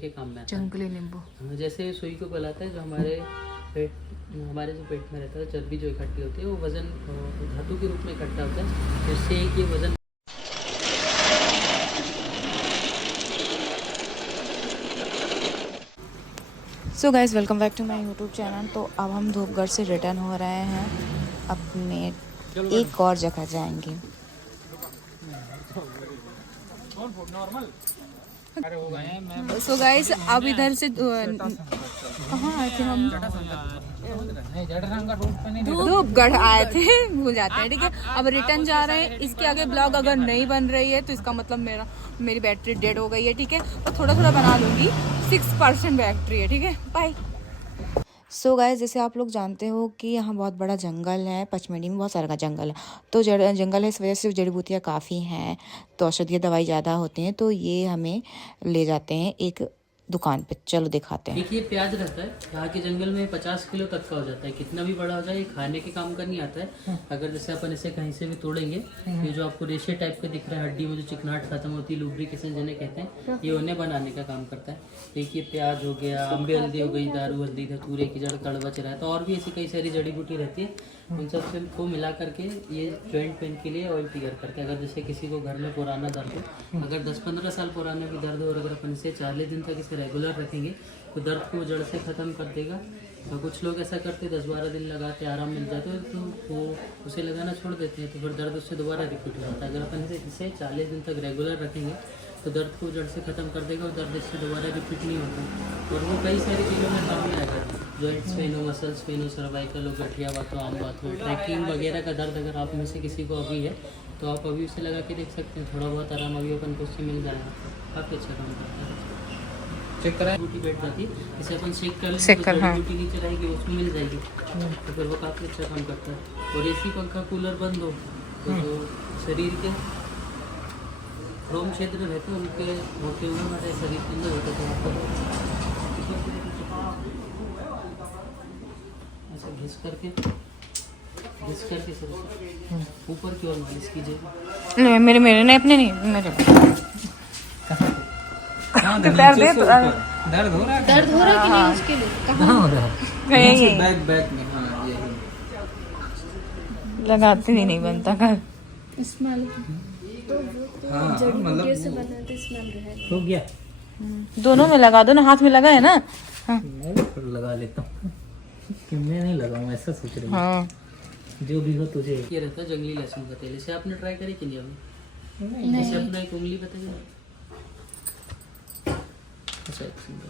के काम में आता जंगली नींबू है। जैसे सुई को गलाता है, जो हमारे जो पेट में रहता है चर्बी जो इकट्ठी होती है वो वजन धातु के रूप में इकट्ठा होता है, जिससे कि वजन। So guys welcome back to my YouTube channel. तो अब हम धूपगढ़ से रिटर्न हो रहे हैं, अपने एक और जगह जाएंगे। सो गाइस अब इधर से कहाँ आए थे हम? धूपगढ़ आए थे, भूल जाते हैं। ठीक है, अब रिटर्न जा रहे हैं। इसके आगे ब्लॉग अगर नहीं बन रही है तो इसका मतलब मेरी बैटरी डेड हो गई है। ठीक है, तो थोड़ा थोड़ा बना लूँगी। 6% बैटरी है। ठीक है, बाय। सो गाइस जैसे आप लोग जानते हो कि यहाँ बहुत बड़ा जंगल है, पचमढ़ी में बहुत सारा का जंगल है। तो जंगल है, इस वजह से जड़ी बूटियाँ काफ़ी हैं, तो औषधीय दवाई ज़्यादा होती हैं। तो ये हमें ले जाते हैं एक दुकान पे, चलो दिखाते हैं। देखिए प्याज रहता है यहाँ के जंगल में 50 किलो तक का हो जाता है, कितना भी बड़ा हो जाए ये खाने के काम का नहीं आता है। अगर जैसे अपन इसे कहीं से भी तोड़ेंगे, ये जो आपको रेशे टाइप के दिख रहा है, हड्डी में जो चिकनाहट खत्म होती है, लुब्रिकेशन जिन्हें कहते हैं, ये उन्हें बनाने का काम करता है। देखिए प्याज हो गया, अम्बे हल्दी हो गई, दारू हल्दी, धतूरे की जड़, कड़वा चरा, तो और भी ऐसी कई सारी जड़ी बूटी रहती है। उन सब को मिला करके ये जॉइंट पेन के लिए ऑयल तैयार करते हैं। अगर जैसे किसी को घर में पुराना दर्द हो, अगर 10-15 साल पुराना भी दर्द हो और अगर अपन इसे 40 दिन तक इसे रेगुलर रखेंगे तो दर्द को जड़ से ख़त्म कर देगा। तो कुछ लोग ऐसा करते 10-12 दिन लगाते आराम मिल जाते हैं, तो वो उसे लगाना छोड़ देते हैं, तो फिर दर्द उससे दोबारा रिपीट हो जाता है। अगर अपन इसे 40 दिन तक रेगुलर रखेंगे तो दर्द को जड़ से ख़त्म कर देगा और दर्द इससे दोबारा रिपीट नहीं होता। और वो कई सारी चीज़ों में काम में आएगा। जॉइंट्स पेन हो, मसल्स पेन हो, सर्वाइकल हो, गठिया बात हो, आम बात हो, ट्रैकिंग वगैरह का दर्द अगर आप में से किसी को अभी है तो आप अभी उसे लगा के देख सकते हैं। थोड़ा बहुत आराम अभी अपन को उससे मिल जाएगा, काफ़ी अच्छा काम करता है। चेक कराएं, बूटी बैठ जाती है, इसे अपन शेक कर लेंगे तो जड़ी बूटी नीचे रहेगी, उसमें मिल जाएगी, तो फिर वो काफ़ी अच्छा काम करता है। और एसी पंखा कूलर बंद हो तो जो शरीर के रोम क्षेत्र रहते हैं उनके मोटे हुए हमारे शरीर के अंदर होते हैं, ऐसा घिस करके सर ऊपर की ओर मालिश कीजिए। मेरे नहीं, अपने नहीं, मेरे दर्द हो रहा है, दर्द हो रहा है कि नहीं उसके लिए? कहाँ हो रहा है? बैक बैक में। हाँ ये लगाते भी नहीं बनता कर। स्मेल हाँ, जड़ी मतलब बूटियों से बनाते स्मेल रहेगा। हो गया। दोनों में लगा दो ना, हाथ में लगा है ना। हाँ मैं भी फिर लगा लेता हूँ कि मैं नहीं लगाऊँ, ऐसा सोच रही हूँ। हाँ, जो भी हो तुझे। ये रहता है जंगली लहसुन का तेल, इसे आपने ट्राई करी कि नहीं अभी? जैसे अपना एक उंगली बताइए, अच्छा एक सुंदर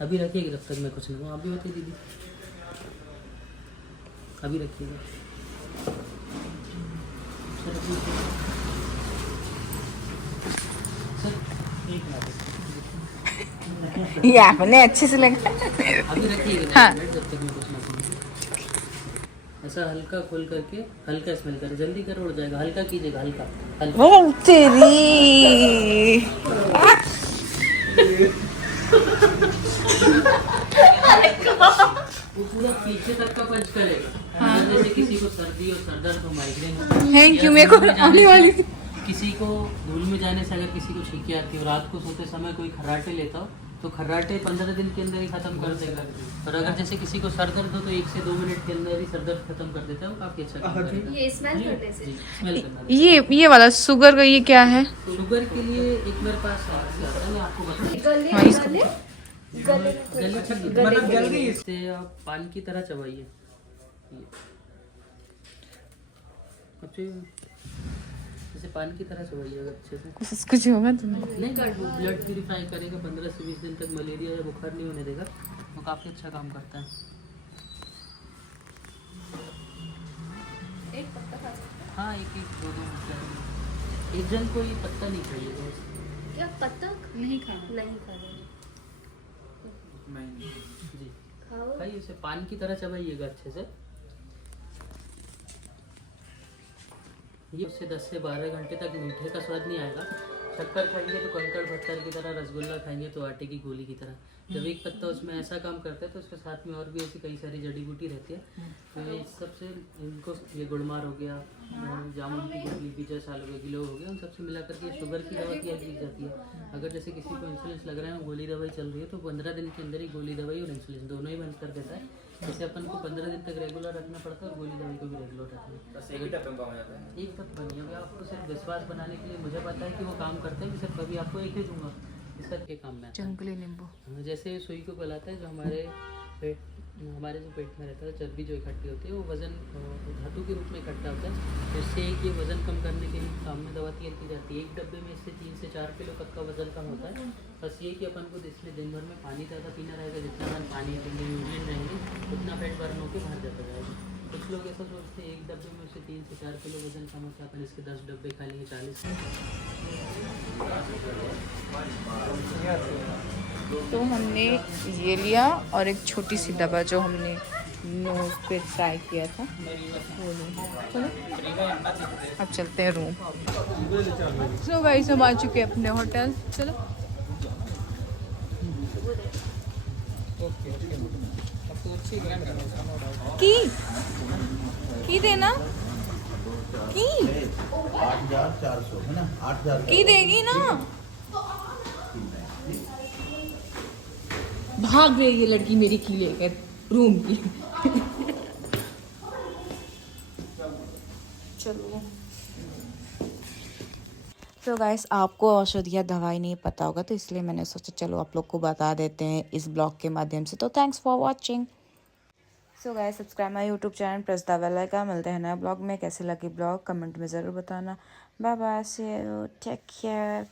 अभी रखिएगा जब तक मैं कुछ नहीं हूँ। आप भी बताइए दीदी, अभी रखिएगा सर, एक मिनट ये आपने अच्छे से लगा। अभी रखिएगा। हाँ। जब तक मैं कुछ ना करूँ, ऐसा हल्का खोल करके हल्का स्मेल करे, जल्दी कर उड़ जाएगा, हल्का कीजिएगा, हल्का हल्का। ओ तेरी वो पूरा पीछे तक का पंच करेगा। हाँ। जैसे किसी को सर्दी और सरदर्द हो, माइग्रेन हो, थैंक यू। मेरे को आने वाली थी। किसी को धूल में जाने से अगर किसी को छींके आती है और रात को सोते समय कोई खर्राटे लेता हो तो खर्राटे 15 दिन के अंदर ही खत्म कर देगा। और अगर जैसे किसी को सर दर्द हो तो 1 से 2 मिनट के अंदर ही सर दर्द खत्म कर देता है, वो काफी अच्छा काम करेगा। ये स्मेल करने से? स्मेल करना। ये वाला शुगर का ये क्या है? शुगर के लिए एक मेरे पास आता है, मैं आपको बताऊँ। गले जल्दी इससे आप पान की तरह चबाइए, जैसे पान की तरह चबाइए अगर अच्छे से। कुछ होगा तो नहीं कर, वो ब्लड प्यूरिफाई करेगा, 15 से 20 दिन तक मलेरिया या बुखार नहीं होने देगा, वो काफ़ी अच्छा काम करता है। एक पत्ता खा सकते हैं? हाँ, एक 2 एक जन को ये पत्ता नहीं खाइएगा। क्या पत्ता नहीं खाना? नहीं खाना जी, खाओ। खाइए, उसे पान की तरह चबाइएगा अच्छे से। ये उससे 10 से 12 घंटे तक मीठे का स्वाद नहीं आएगा। शक्कर खाएंगे तो कंकड़ पत्थर की तरह, रसगुल्ला खाएंगे तो आटे की गोली की तरह। जब एक पत्ता उसमें ऐसा काम करता है तो उसके साथ में और भी ऐसी कई सारी जड़ी बूटी रहती है। तो ये सबसे इनको, ये गुड़मार हो गया, जामुन की गोली, पिचस, आलू का किलो हो गया, उन सबसे मिला करके शुगर की दवा की दी जाती है। अगर जैसे किसी को इंसुलिन लग रहा है, गोली दवाई चल रही है, तो 15 दिन के अंदर ही गोली दवाई और इंसुलिन दोनों ही बंद कर देता है। जैसे अपन को 15 दिन तक रेगुलर रखना पड़ता है और गोली दवाई को भी रेगुलर रखना है। एक तक बनी है आपको सिर्फ विश्वास बनाने के लिए। मुझे पता है कि वो काम करते हैं, सिर्फ कभी आपको एक ही दूंगा इसका के काम में आता है। जंगली नींबू जैसे सुई को गलाता है, जो हमारे जो पेट में रहता है, चर्बी जो इकट्ठी होती है, वो वजन धातु के रूप में इकट्ठा होता है। तो इससे एक ये वजन कम करने के काम में दवा तैयार की जाती है। एक डब्बे में इससे 3 से 4 किलो तक का वजन कम होता है। बस ये कि अपन को इसमें दिन भर में पानी ज़्यादा पीना रहेगा, जितना अपन पानी पीएंगे, यूरिन रहेंगे, उतना फैट बर्न होकर बाहर जाता जाएगा। कुछ लोग ऐसा सोचते हैं एक डब्बे में उससे 3 से 4 किलो वजन कम होता है, अपन इसके 10 डब्बे खा लेंगे 40 तो हमने ये लिया और एक छोटी सी दवा जो हमने नोज पे ट्राई किया था वो लिया। चलो अब चलते हैं रूम। सो गाइस हम आ चुके हैं अपने होटल। चलो की देना की 8,400 है ना, 8,000 की देगी ना। भाग रही है लड़की मेरी की लेकर रूम की। चलो तो गाइस आपको औषधिया दवाई नहीं पता होगा, तो इसलिए मैंने सोचा चलो आप लोग को बता देते हैं इस ब्लॉग के माध्यम से। तो thanks for watching. So guys subscribe my YouTube channel, press the bell icon. मिलते हैं नए ब्लॉग में। कैसे लगी ब्लॉग कमेंट में ज़रूर बताना। Bye bye, see you, take care.